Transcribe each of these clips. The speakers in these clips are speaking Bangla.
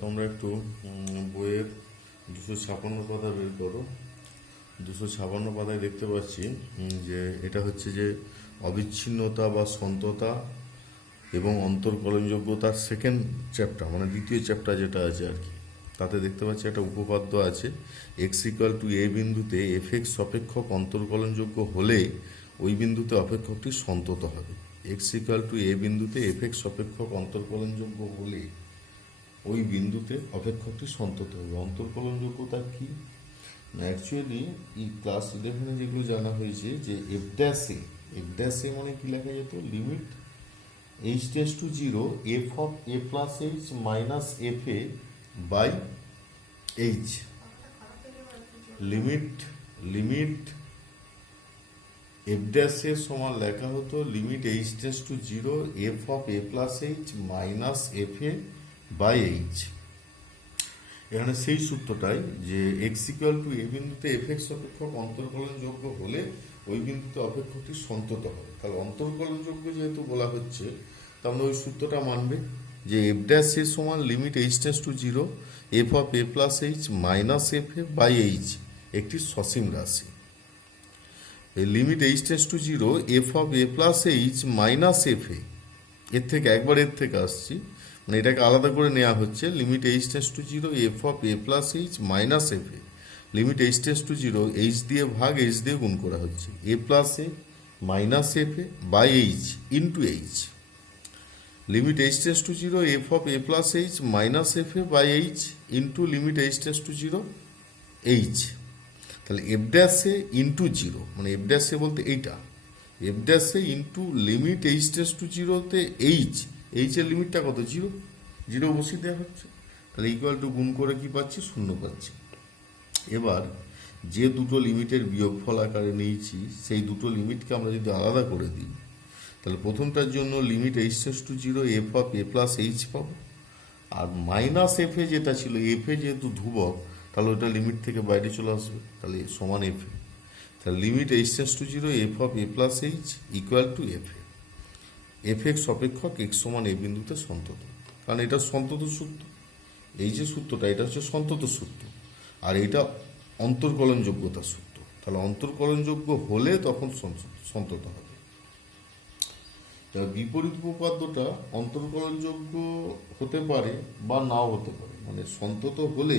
তোমরা একটু বইয়ের 256 পাতা বের করো। 256 পাতায় দেখতে পাচ্ছি যে এটা হচ্ছে যে অবিচ্ছিন্নতা বা সন্ততা এবং অন্তর্কলনযোগ্যতার সেকেন্ড চ্যাপ্টার, মানে দ্বিতীয় চ্যাপ্টার যেটা আছে আর কি। তাতে দেখতে পাচ্ছি একটা উপপাদ্য আছে, এক্স ইকুয়াল টু এ বিন্দুতে এফ এক্স অপেক্ষক অন্তর্কলনযোগ্য হলে ওই বিন্দুতে অপেক্ষকটি সন্তত হবে। এক্স ইকুয়াল টু এ বিন্দুতে এফ এক্স অপেক্ষক অন্তর্কলনযোগ্য হলে ওই বিন্দুতে অপেক্ষকটি সন্তত হবে। অন্তর্কলনযোগ্যতা কি না, অ্যাকচুয়ালি এই ক্লাস 11 যেগুলো জানা হয়েছে যে এফ ড্যাশ এ মানে কি লেখা যেত, limit H tends to zero F of A plus H minus F A by H. Limit f dash এর সমান লেখা হতো limit H tends to zero F of A plus H minus F A by h. এখানে সেই সূত্রটাই যে এক্স ইকুয়াল টু এ বিন্দুতে এফ এক্স অপেক্ষক অন্তর্কলনযোগ্য হলে ওই বিন্দুতে অপেক্ষকটি সন্তত হবে। তাহলে অন্তর্কলনযোগ্য যেহেতু বলা হচ্ছে, তাহলে ওই সূত্রটা মানবে যে এফ ড্যাশ এর সমান limit H tends to zero F of A plus H minus F A by h একটি সসীম রাশি। এই limit H tends to zero F of A plus H minus F a, এর থেকে আসছি, মানে এটাকে আলাদা করে নেওয়া হচ্ছে। Limit H tends to zero F of A plus H minus F a, limit H tends to zero h দিয়ে ভাগ এইচ দিয়ে গুণ করা হচ্ছে, A plus A minus F A by H into H. Limit H tends to zero F of A plus H minus F A by H into limit H tends to zero H. তাহলে F dash A into zero, মানে এফ ড্যাশ এ বলতে এইটা, F dash A into limit H tends to জিরোতে এইচ, এইচের লিমিটটা কত, জিরো বসিয়ে দেওয়া হচ্ছে। তাহলে ইকুয়াল টু গুণ করে কি পাচ্ছি, শূন্য পাচ্ছি। এবার যে দুটো লিমিটের বিয়োগফল আকারে নিয়েছি সেই দুটো লিমিটকে আমরা যদি আলাদা করে দিই, তাহলে প্রথমটার জন্য limit H tends to zero F of A plus H পাবো, আর মাইনাস এফ এ যেটা ছিল, এফ এ যেহেতু ধ্রুবক তাহলে ওটা লিমিট থেকে বাইরে চলে আসবে, তাহলে সমান এফ এ। তাহলে limit H tends to zero F of A plus H equal to F A. F x অপেক্ষক এক্স সমান এ বিন্দুতে সন্তত, কারণ এটা সন্তত সূত্র। এই যে সূত্রটা এটা হচ্ছে সন্তত সূত্র, আর এটা অন্তর্কলনযোগ্যতার সূত্র। তাহলে অন্তর্কলনযোগ্য হলে তখন সন্তত হবে। বিপরীত উপপাদ্যটা অন্তর্কলনযোগ্য হতে পারে বা নাও হতে পারে, মানে সন্তত হলে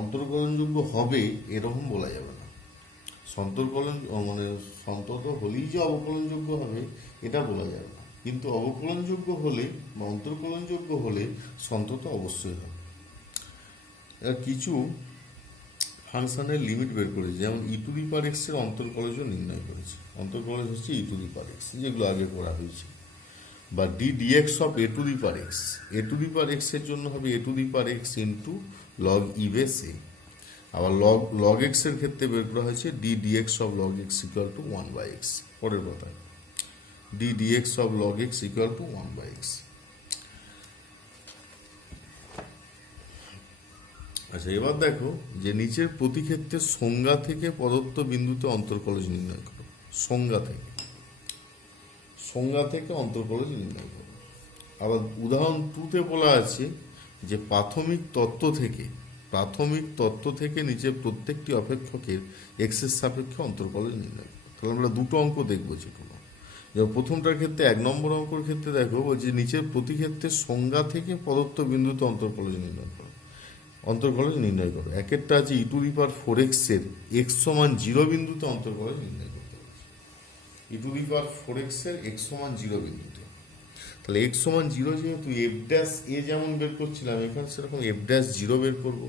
অন্তর্কলনযোগ্য হবে এরকম বলা যাবে না। মানে সন্তত হলেই যে অবকলনযোগ্য হবে এটা বলা যাবে না, কিন্তু অবকলনযোগ্য হলে বা অন্তর্কলনযোগ্য হলে সন্তত অবশ্যই হবে। কিছু ফাংশনের লিমিট বের করেছে, যেমন ই টু দি পাওয়ার এক্স এর অন্তর্কলজ নির্ণয় করেছে। অন্তর্কলজ হচ্ছে ই টু দি পাওয়ার এক্স, যেগুলো আগে করা হয়েছে। বা D D X of A to the power X, A to the power X এর জন্য হবে A to the power X into log E base A. আবার লগ এক্স এর ক্ষেত্রে বের করা হয়েছে D D X of log X equal to 1/x। পরের কথা, D D X of log X equal to 1/x। আচ্ছা, এবার দেখো যে নিচের প্রতি ক্ষেত্রে সংজ্ঞা থেকে প্রদত্ত বিন্দুতে অন্তর্কলজ নির্ণয় করো। সংজ্ঞা থেকে অন্তর্কলজ নির্ণয় করো। আবার উদাহরণ 2তে বলা আছে যে প্রাথমিক তত্ত্ব থেকে নিচে প্রত্যেকটি অপেক্ষকের এক্সের সাপেক্ষে অন্তর্কলজ নির্ণয় করো। তাহলে আমরা দুটো অঙ্ক দেখবো, যে কোনো প্রথমটার ক্ষেত্রে 1 নম্বর অঙ্কের ক্ষেত্রে দেখো যে নিচের প্রতি ক্ষেত্রে সংজ্ঞা থেকে প্রদত্ত বিন্দুতে অন্তর্কলজ নির্ণয় করো। একেরটা আছে ই টু দি পাওয়ার 4x এর এক্স সমান 0 বিন্দুতে অন্তর্কলজ নির্ণয় করতে হবে। ই টু দি পাওয়ার 4x এর এক্স সমান 0 বিন্দুতে, তাহলে এক্স সমান 0 যেহেতু এফ ড্যাশ এ যেমন বের করছিলাম এখানে সেরকম এফ ড্যাশ 0 বের করবো।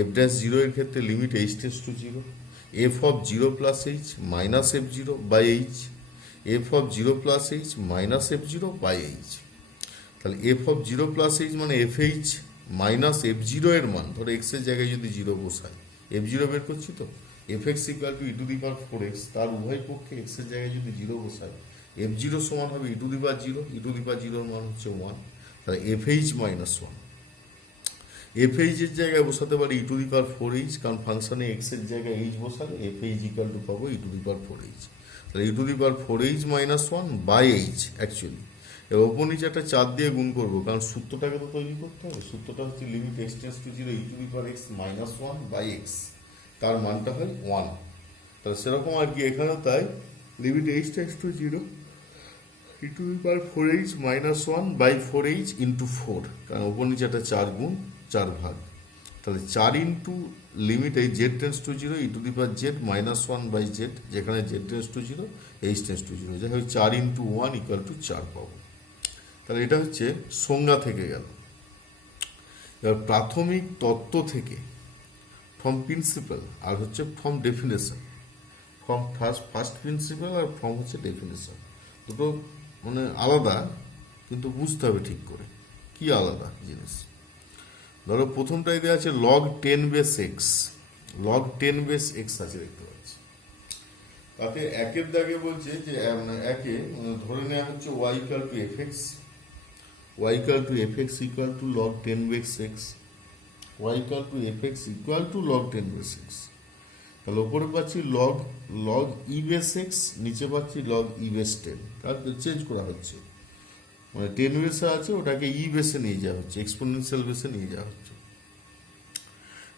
এফ ড্যাশ 0 এর ক্ষেত্রে limit H tends to 0 f of 0 plus H minus f 0 by h, f of 0 plus H minus f 0 by H. তাহলে এফ অফ 0 প্লাস এইচ মানে এফ এইচ মাইনাস এফ 0 এর মান, ধরো এক্স এর জায়গায় যদি 0 বসাই, এফ 0 বের করছি তো, F x equal two E to the power 4x, তার উভয় পক্ষে এক্স এর জায়গায় যদি 0 বসাই, এফ 0 সমান হবে ই to the power 0, E to the পাওয়ার 0 এর মান হচ্ছে 1। তাহলে F h minus 1, F H এর জায়গায় বসাতে পারি ই টু দি পাওয়ার 4h, কারণ ফাংশনে এক্স এর জায়গায় এইচ বসালে এফ এইচ ইকুয়াল টু পাবো ই টু দি পাওয়ার 4h। তাহলে E to the power 4h minus 1 by H. Actually এবার ওপর নিচে একটা 4 দিয়ে গুণ করবো, কারণ সূত্রটাকে তো তৈরি করতে হবে। সূত্রটা হচ্ছে limit x tends to zero E to the power x minus one by x, তার মানটা হয় 1। তাহলে সেরকম আর কি এখানেও তাই, limit H tends to zero E to the power 4h minus one by 4h into 4, কারণ ওপর নিচে একটা 4 গুণ 4 ভাগ। তাহলে 4 ইন্টু লিমিট এই Z tends to zero E to the power Z minus one by Z, যেখানে Z tends to zero H tends to zero, যাই হোক 4 ইন্টু 1 ইকুয়াল টু 4 পাবো। তাহলে এটা হচ্ছে সংজ্ঞা থেকে গেল। এবার প্রাথমিক তত্ত্ব থেকে, ফ্রম প্রিন্সিপাল আর হচ্ছে from definition, from first principal are from হচ্ছে ডেফিনেশন, দুটো মানে আলাদা, কিন্তু বুঝতে হবে ঠিক করে কি আলাদা জিনিস। ধরো প্রথমটাই দেওয়া আছে log 10 base x, log 10 base x আছে দেখতে পাচ্ছি। তাতে একের দাগে বলছে যে একে ধরে নেওয়া হচ্ছে y equal to F x, y equal to F x equal to log 10 base x, y equal to F x equal to log 10 base x. তাহলে ওপরে পাচ্ছি লগ লগ ই বেস এক্স, নিচে পাচ্ছি লগ ই বেস 10, তাহলে চেঞ্জ করা হচ্ছে, মানে 10 বেসে আছে ওটাকে ই বেসে নিয়ে যাওয়া হচ্ছে, এক্সপোনেনশিয়াল বেসে নিয়ে যাওয়া হচ্ছে।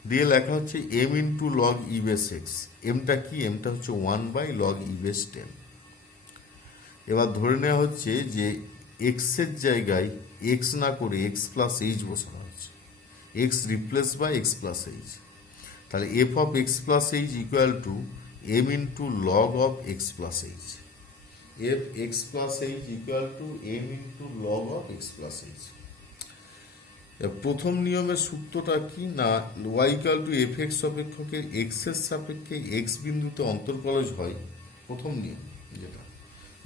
দিয়ে লেখা হচ্ছে এম ইন্টু লগ ই বেস এক্স, এমটা কি, এমটা হচ্ছে 1 বাই লগ ই বেস 10। এবার ধরে নেওয়া হচ্ছে যে এক্স এর জায়গায় এক্স না করে এক্স প্লাস এইচ বসানো হচ্ছে, X replace by X plus H. তাহলে F of X plus H equal to M into log of X plus H, F X plus H equal to M into log of X plus H. প্রথম নিয়মের সূত্রটা কি না, Y equal to F X অপেক্ষকের এক্স এর সাপেক্ষে এক্স বিন্দুতে অন্তর্কলজ হয়, প্রথম নিয়ম যেটা,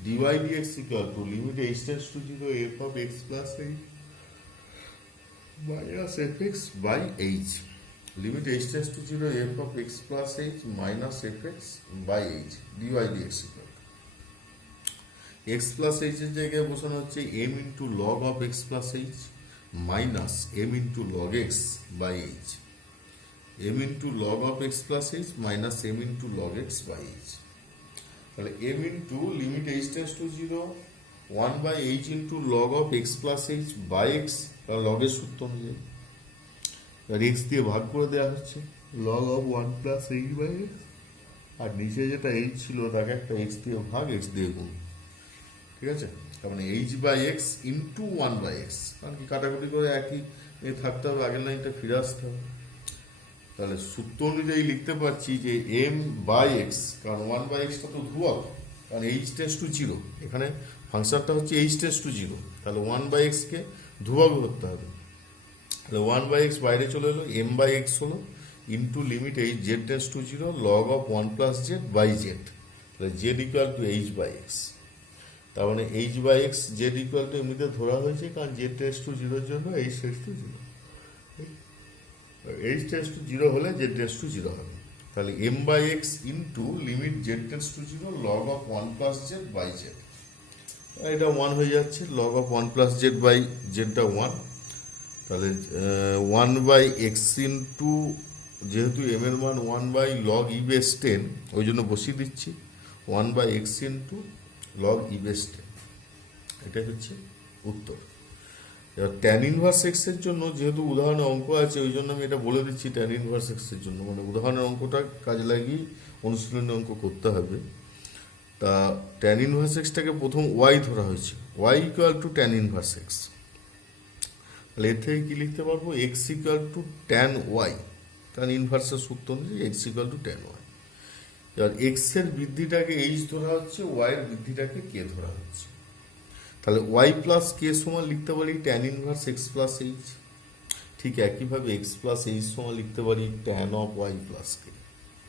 D Y dx equal to limit H tends to zero F of X plus H minus F X by H, limit H tends to zero F of X plus H minus F X by H, D Y dx equal X plus H এর জায়গায় বসানো হচ্ছে M into log of X plus H minus M into log X by H, M into log of X plus H minus M into log X by H. তাহলে M into limit H tends to zero 1 by H into log of X plus H by X, লগের সূত্র অনুযায়ী এক্স দিয়ে ভাগ করে দেওয়া হচ্ছে, log of 1 plus H by X, আর নিচে যেটা এইচ ছিল তাকে একটা এক্স দিয়ে ভাগ এক্স দিয়ে গুণ, ঠিক আছে। তার মানে H by x into 1 by x, কারণ কি কাটাকুটি করে একই থাকতে হবে, আগের লাইনটা ফিরে আসতে হবে। তাহলে সূত্র অনুযায়ী লিখতে পারছি যে এম বাই এক্স, কারণ 1 বাই এক্সটা তো ধ্রুবক, কারণ এইচ টেন্ডস টু জিরো, এখানে ফাংশনটা হচ্ছে এইচ টেন্ডস টু জিরো, তাহলে 1 বাই এক্সকে ধ্রুবক ধরতে হবে। তাহলে 1 বাই এক্স বাইরে চলে এলো, এম বাই এক্স হলো into limit H Z tends to zero log of 1 plus Z by Z, তাহলে Z equal to H by x. তার মানে H by X Z equal to এমনিতে ধরা হয়েছে, কারণ জেড টেন্ডস টু জিরোর জন্য H tends to zero, H tends to zero হলে জেড টেন্ডস টু জিরো হবে। তাহলে M by x into limit Z tends to zero log of 1 plus Z by Z, এটা 1 হয়ে যাচ্ছে, log of 1 plus Z by জেডটা 1, তাহলে 1 বাই এক্স ইন্টু, যেহেতু এম এর মান 1 বাই লগ ই বেস 10, ওই জন্য বসিয়ে দিচ্ছি 1 by x into log E base 10, এটাই হচ্ছে উত্তর। এবার ট্যান ইনভার্স এক্স এর জন্য যেহেতু উদাহরণে অঙ্ক আছে, ওই জন্য আমি এটা বলে দিচ্ছি ট্যান ইনভার্স এক্স এর জন্য, মানে উদাহরণের অঙ্কটা কাজে লাগিয়ে অনুশীলনী অঙ্ক করতে হবে। তা ট্যান ইনভার্স এক্সটাকে প্রথম ওয়াই ধরা হয়েছে, Y equal to tan inverse X, তাহলে এর থেকে কি লিখতে পারবো, X equal to tan Y, tan ইনভার্সের সূত্র অনুযায়ী X equal to tan Y. এবার এক্স এর বৃদ্ধিটাকে এইচ ধরা হচ্ছে, ওয়াই এর বৃদ্ধিটাকে কে ধরা হচ্ছে, তাহলে ওয়াই প্লাস কে সমান লিখতে পারি tan inverse x plus H, ঠিক একইভাবে এক্স প্লাস এইচ সমান লিখতে পারি ট্যান অফ ওয়াই প্লাস কে,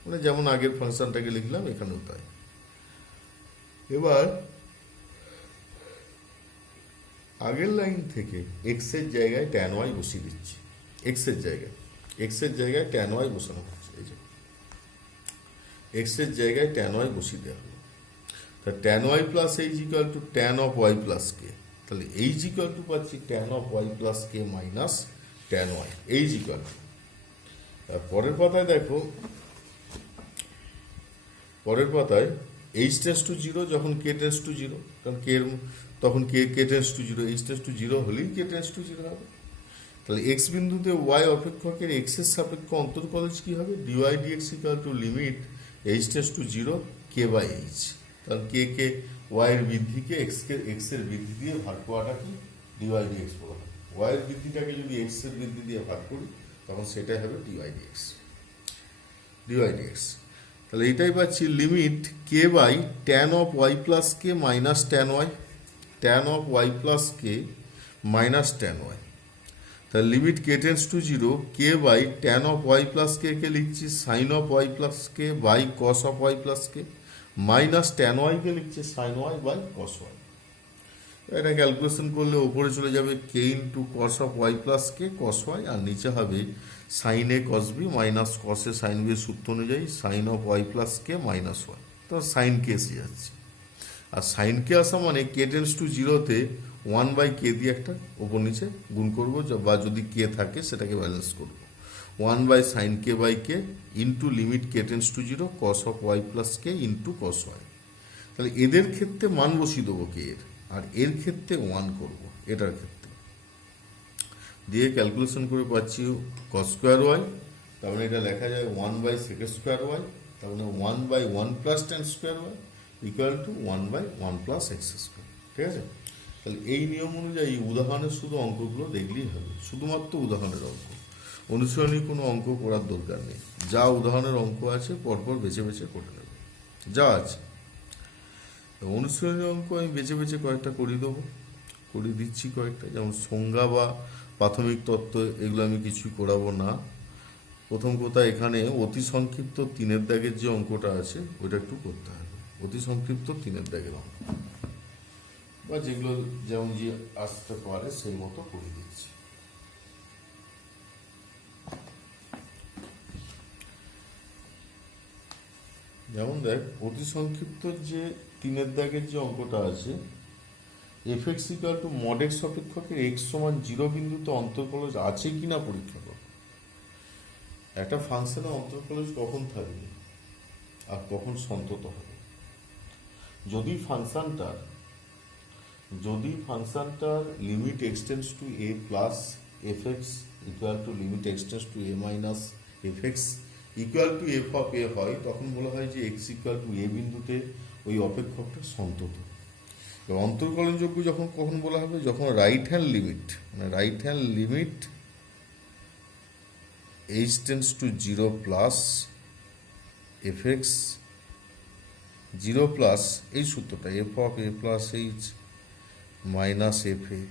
মানে যেমন আগের ফাংশনটাকে লিখলাম এখানেও তাই। এবার আগের লাইন থেকে এক্স এর জায়গায় ট্যান ওয়াই বসিয়ে দিচ্ছি, এক্স এর জায়গায় ট্যান ওয়াই বসানো হচ্ছে, এই যে এক্স এর জায়গায় ট্যান ওয়াই বসিয়ে দেওয়া হলো। তা tan Y plus H equal to tan of Y plus K, তাহলে এইচ ইকুয়াল টু পাচ্ছি tan of Y plus K minus tan Y, H equal to. আর পরের পাতায় দেখো, পরের পাতায় এইচ টেন্স টু জিরো যখন কে টেন্স টু জিরো, কারণ কে তখন K tends to zero, H tends to zero হলেই কে টেন্স টু জিরো হবে। তাহলে এক্স বিন্দুতে ওয়াই অপেক্ষকের এক্সের সাপেক্ষ অন্তর্কলজ কি হবে? Dy dx equal to limit h tends to zero k by H. তাহলে কে ওয়াইয়ের বৃদ্ধিকে এক্সের বৃদ্ধি দিয়ে ভাগ করাটা কি ডিওয়াই ডিএক্স বলা হয়। ওয়াইয়ের বৃদ্ধিটাকে যদি এক্সের বৃদ্ধি দিয়ে ভাগ করি তখন সেটাই হবে ডিওয়াই ডিএক্স। তাহলে এটাই পাচ্ছি limit k by tan of Y plus K minus tan Y, tan of Y plus K minus tan y. তাহলে limit k tends to zero k by tan of Y plus k কে লিখছি sine of Y plus k by cos of Y plus K minus tan ওয়াইকে লিখছি sine y by cos y. এটা ক্যালকুলেশন করলে ওপরে চলে যাবে k into cos of Y plus K cos y, আর নিচে হবে sine a cos b minus cos a sine b সূত্র অনুযায়ী sine of Y plus K minus y. তো সাইন কে এসে যাচ্ছে, আর সাইন কে আসা মানে কে টেন্স টু জিরোতে ওয়ান বাই কে দিয়ে একটা ওপর নিচে গুণ করবো, বা যদি কে থাকে সেটাকে ব্যালেন্স করবো। One by sine k by k into limit k tends to zero cos of Y plus k into cos y. তাহলে এদের ক্ষেত্রে মান বসিয়ে দেবো কে এর, আর এর ক্ষেত্রে ওয়ান করবো এটার ক্ষেত্রে, দিয়ে ক্যালকুলেশন করে পাচ্ছি কস স্কোয়ার ওয়াই। তার মানে এটা লেখা যায় one by second square y, তার মানে one by one plus tan square y equal to one by one plus x square. ঠিক আছে, তাহলে এই নিয়ম অনুযায়ী উদাহরণের শুধু অঙ্কগুলো দেখলেই হবে, শুধুমাত্র উদাহরণের অঙ্ক, অনুশীলনী কোনো অঙ্ক করার দরকার নেই। যা উদাহরণের অঙ্ক আছে পরপর বেছে বেছে করে নেবে যা আছে। অনুশীলনী অঙ্ক আমি বেছে বেছে কয়েকটা করিয়ে দেবো, করিয়ে দিচ্ছি কয়েকটা, যেমন সংজ্ঞা বা প্রাথমিক তত্ত্ব, এগুলো আমি কিছুই করাবো না। প্রথম কথা এখানে অতি সংক্ষিপ্ত তিনের দাগের যে অঙ্কটা আছে ওইটা একটু করতে হবে, অতি সংক্ষিপ্ত তিনের দাগের অঙ্ক, বা যেগুলো যেমন যে আসতে পারে সেই মতো করে দিচ্ছি। যেমন দেখ, অতি সংক্ষিপ্ত যে তিনের দাগের যে অঙ্কটা আছে, f x equal to mod x অপেক্ষকের এক্স সমান জিরো বিন্দুতে অন্তর্কলজ আছে কিনা পরীক্ষা করো। একটা ফাংশনের অন্তর্কলজ কখন থাকবে আর কখন সন্তত হবে? যদি ফাংশনটার limit x tends to a plus f x equal to limit x tends to a minus F x equal to f of a হয়, তখন বলা হয় যে এক্স ইকুয়াল টু এ বিন্দুতে ওই অপেক্ষকটা সন্তত। অন্তর্কলনযোগ্য কখন বলা হবে? যখন right hand limit h tends to zero plus f x zero plus এই সূত্রটা f of A plus H minus F A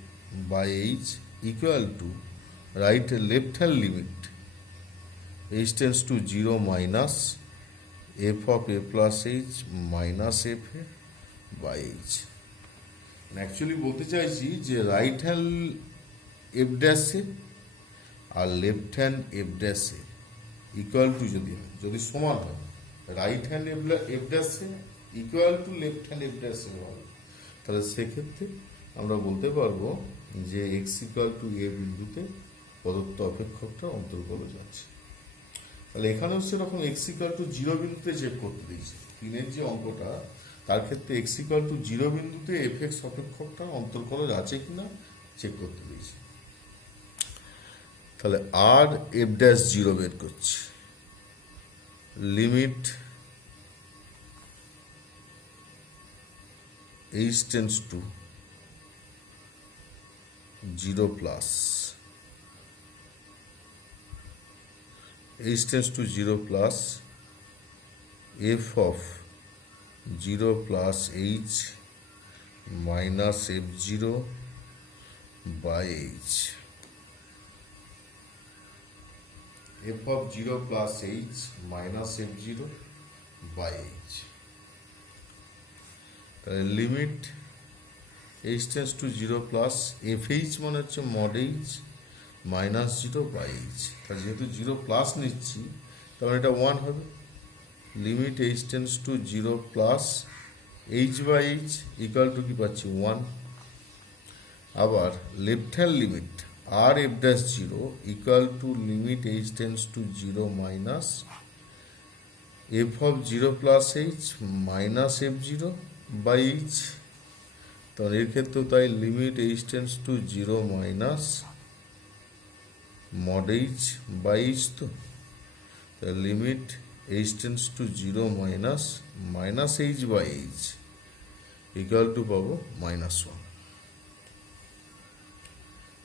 by h equal to left hand limit h tends to zero minus f of A plus H minus F A by H. Actually বলতে চাইছি যে রাইট হ্যান্ড এফ ড্যাশে আর লেফট হ্যান্ড এফ ড্যাশে ইকুয়াল টু যদি সমান হয়, রাইট হ্যান্ড এফ ড্যাশে equal to left hand f ড্যাশে হয়, তাহলে সেক্ষেত্রে আমরা বলতে পারবো যে এক্স ইকুয়াল টু এ বিন্দুতে প্রদত্ত অপেক্ষকটা অন্তর্কলজ আছে। তাহলে এখানেও সেরকম এক্স ইকুয়াল টু জিরো বিন্দুতে চেক করতে দিয়েছে, তিনের যে অঙ্কটা তার ক্ষেত্রে এক্স ইকুয়াল টু জিরো বিন্দুতে এফ এক্স অপেক্ষকটা অন্তর্কলজ আছে কিনা চেক করতে দিয়েছে। তাহলে আর এফ ড্যাশ জিরো বের করছি, limit h tends to zero plus h tends to zero plus f of zero plus H minus f zero by h, f of zero plus H minus f zero by H. তাহলে limit h tends to zero plus f h মানে হচ্ছে mod h minus zero by H. তাহলে যেহেতু জিরো প্লাস নিচ্ছি তাহলে এটা ওয়ান হবে। Limit h tends to zero plus H by h equal to কি পাচ্ছি ওয়ান। আবার লেফট হ্যান্ড লিমিট আর f dash zero equal to limit h tends to zero minus f of zero plus H minus f zero by H, তাহলে এর ক্ষেত্রেও তাই limit h tends to zero minus mod h by h, তো তাহলে limit h tends to zero minus minus h by h equal to পাবো মাইনাস ওয়ান,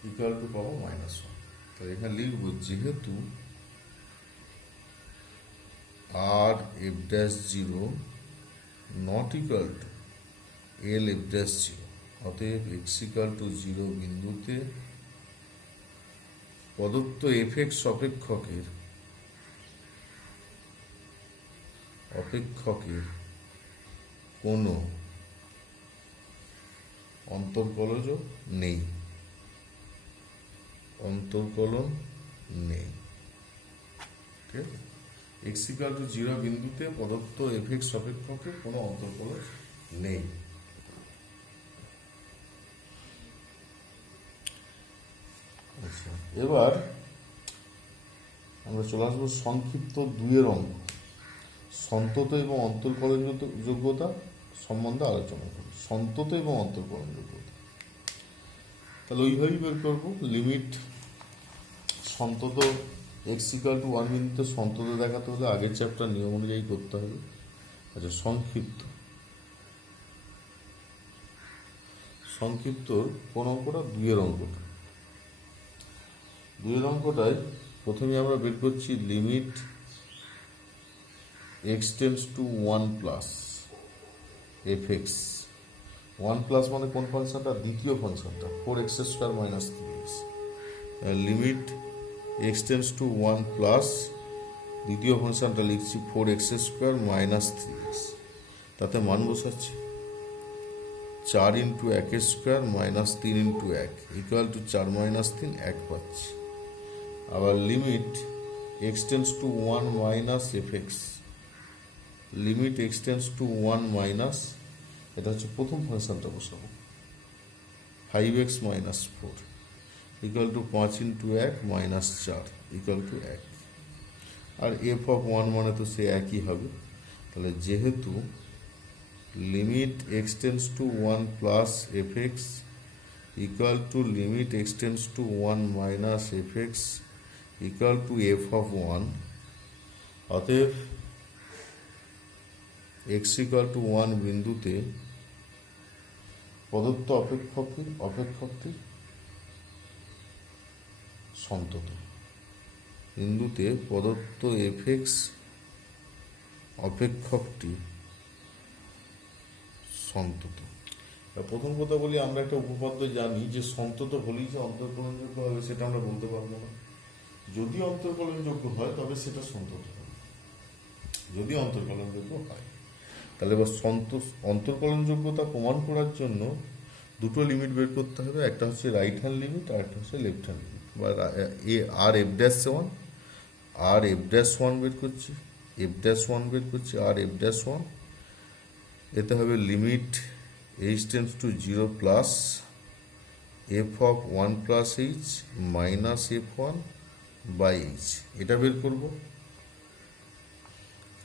ইকুয়াল টু পাবো মাইনাস ওয়ান। তাহলে এখানে লিখবো যেহেতু R f dash zero not equal to l f dash zero, অতএব এক্স ইকুয়াল টু জিরো বিন্দুতে প্রদত্ত এফ এক্স অপেক্ষকের কোনো অন্তর্কলজ নেই, অন্তর্কলন নেই। ঠিক আছে, এক্স ইকুয়াল টু জিরো বিন্দুতে প্রদত্ত এফ এক্স অপেক্ষকের কোনো অন্তর্কলজ নেই। আচ্ছা, এবার আমরা চলে আসবো সংক্ষিপ্ত দুইয়ের অঙ্ক, সন্তত এবং অন্তর্কলন যোগ্যতা সম্বন্ধে আলোচনা করি। সন্তত এবং অন্তর্কলন যোগ্যতা, তাহলে ওইভাবেই বের করবো। লিমিট সন্তত এক্স ইকুয়াল টু ওয়ান বিন্দুতে সন্তত দেখাতে হলে আগের চ্যাপ্টার নিয়ম অনুযায়ী করতে হবে। আচ্ছা, সংক্ষিপ্ত কোন অঙ্কটা? দুইয়ের অঙ্কটা। দুইয়ের অঙ্কটায় প্রথমে আমরা বের করছি limit x tends to one plus f x. One plus মানে কোন ফাংশনটা? দ্বিতীয় ফাংশনটা, four x square minus three x. Limit x tends to one plus দ্বিতীয় ফাংশনটা লিখছি four x square minus three x, তাতে মান বসাচ্ছি চার ইন্টু এক স্কোয়ার মাইনাস তিন ইন্টু এক ইকুয়াল টু চার মাইনাস তিন এক পাচ্ছি। আবার limit x tends to one minus F x, limit x tends to one minus, এটা হচ্ছে প্রথম ফাংশনটা বসাবো, five x minus four equal to পাঁচ ইন্টু এক মাইনাস চার ইকুয়াল টু এক। আর এফ অফ ওয়ান মানে তো সে একই হবে, তাহলে যেহেতু limit x tends to one plus f x equal to limit x tends to one minus F x equal to f of one, অতএব এক্স ইকুয়াল টু ওয়ান বিন্দুতে প্রদত্ত অপেক্ষকটি সন্তত, বিন্দুতে প্রদত্ত এফ এক্স অপেক্ষকটি সন্তত। প্রথম কথা বলি, আমরা একটা উপপাদ্য জানি যে সন্তত হলেই যে অন্তর্কলনযোগ্য হবে সেটা আমরা বলতে পারবো না। যদি অন্তর্কলনযোগ্য হয় তবে সেটা সন্তত হবে, যদি অন্তর্কলনযোগ্য হয়। তাহলে এবার অন্তর্কলনযোগ্যতা প্রমাণ করার জন্য দুটো লিমিট বের করতে হবে, একটা হচ্ছে রাইট হ্যান্ড লিমিট আর একটা হচ্ছে লেফট হ্যান্ড লিমিট। বা আর এফ ড্যাশ ওয়ান, আর এফ ড্যাশ ওয়ান বের করছি, এফ ড্যাশ ওয়ান বের করছি, আর এফ ড্যাশ ওয়ান, এতে হবে limit h tends to zero plus f of one plus H minus f one by h, এটা বের করব।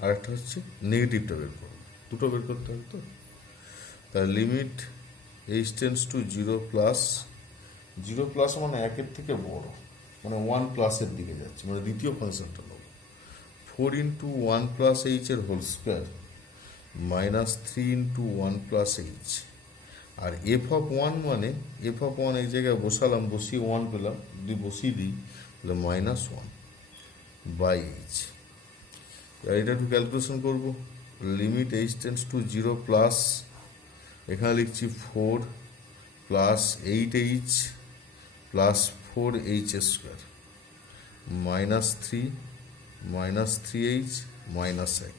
আর একটা হচ্ছে নেগেটিভটা বের করব, দুটো বের করতে হবে। তো তার limit h tends to zero plus, zero plus মানে একের থেকে বড়, মানে ওয়ান প্লাসের দিকে যাচ্ছে, মানে দ্বিতীয় ফাংশনটা নেব, ফোর ইন্টু ওয়ান প্লাস এইচের whole square minus three into one plus h. আর এফ অফ ওয়ান মানে এফ অফ ওয়ান এই জায়গায় বসালাম, বসিয়ে ওয়ান পেলাম, যদি বসিয়ে দিই তাহলে মাইনাস ওয়ান বাই এইচ। আর এটা একটু ক্যালকুলেশন করবো। Limit h tends to zero plus, এখানে লিখছি four plus eight H plus four H square minus three H minus এক।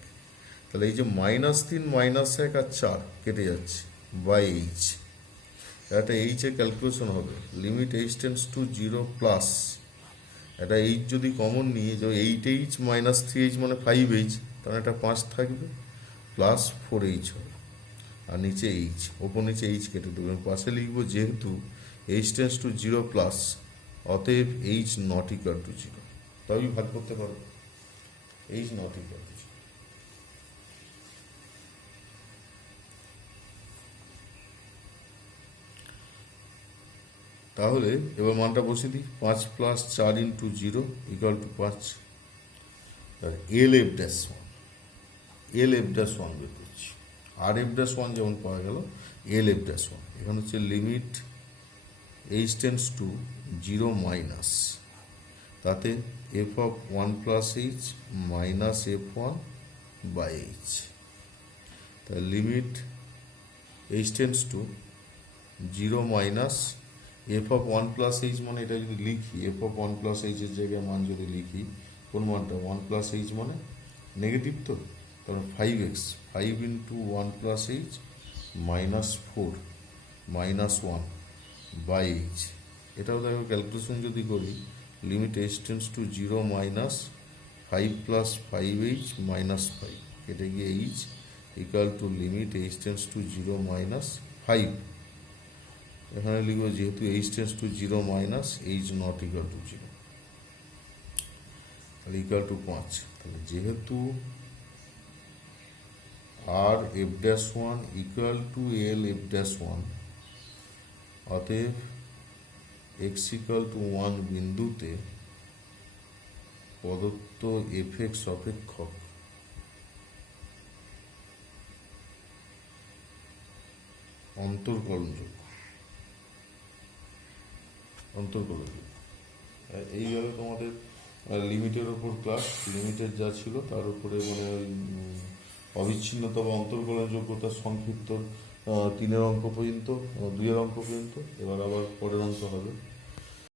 তাহলে এই যে মাইনাস তিন মাইনাস এক আর চার কেটে যাচ্ছে বাই এইচ, একটা এইচের ক্যালকুলেশন হবে। Limit h tends to zero plus, এটা এইচ যদি কমন নিয়ে যে eight H minus three H মানে ফাইভ এইচ, তাহলে একটা পাঁচ থাকবে প্লাস ফোর এইচ হবে, আর নিচে এইচ, ওপর নিচে এইচ কেটে দেবেন। পাশে লিখবো যেহেতু h tends to zero plus অতএব h not equal to zero, তবেই ভাগ করতে পারবো h not equal to zero. তাহলে এবার মানটা বসে দিই, 5 plus 4 into 0 equal to 5। L f dash one, l f dash one বের করছি। আর এফ ড্যাশ ওয়ান যেমন পাওয়া গেল, এল এফ ড্যাশ ওয়ান এখানে হচ্ছে limit h tends to 0 minus, তাতে f of 1 plus H minus f one by h. তা limit h tends to 0 minus f of 1 plus h, মানে এটা যদি লিখি এফ অফ 1 প্লাস এইচের জায়গায় মান যদি লিখি, কোন মানটা 1 প্লাস এইচ মানে নেগেটিভ, তো কারণ 5x, 5 into 1 plus H minus 4 minus 1 by h. এটাও দেখো ক্যালকুলেশন যদি করি, limit h tends to 0 minus 5 plus 5h minus 5, কেটে গিয়ে h equal to limit h tends to 0 minus 5। এখানে লিখব যেহেতু h tends to 0 minus h not equal to 0, তাহলে ইকুয়াল টু 5। তাহলে যেহেতু R f dash one equal to l f dash one, অতএব এক্স ইকুয়াল টু 1 বিন্দুতে প্রদত্ত এফ এক্স অপেক্ষক অন্তর্কলনযোগ্য। এইভাবে তোমাদের লিমিটের ওপর ক্লাস, লিমিটের যা ছিল তার উপরে মানে অবিচ্ছিন্নতা বা অন্তর্কলনযোগ্যতার সংক্ষিপ্ত 3 অঙ্ক পর্যন্ত, 2 অঙ্ক পর্যন্ত। এবার আবার পরের অঙ্ক হবে।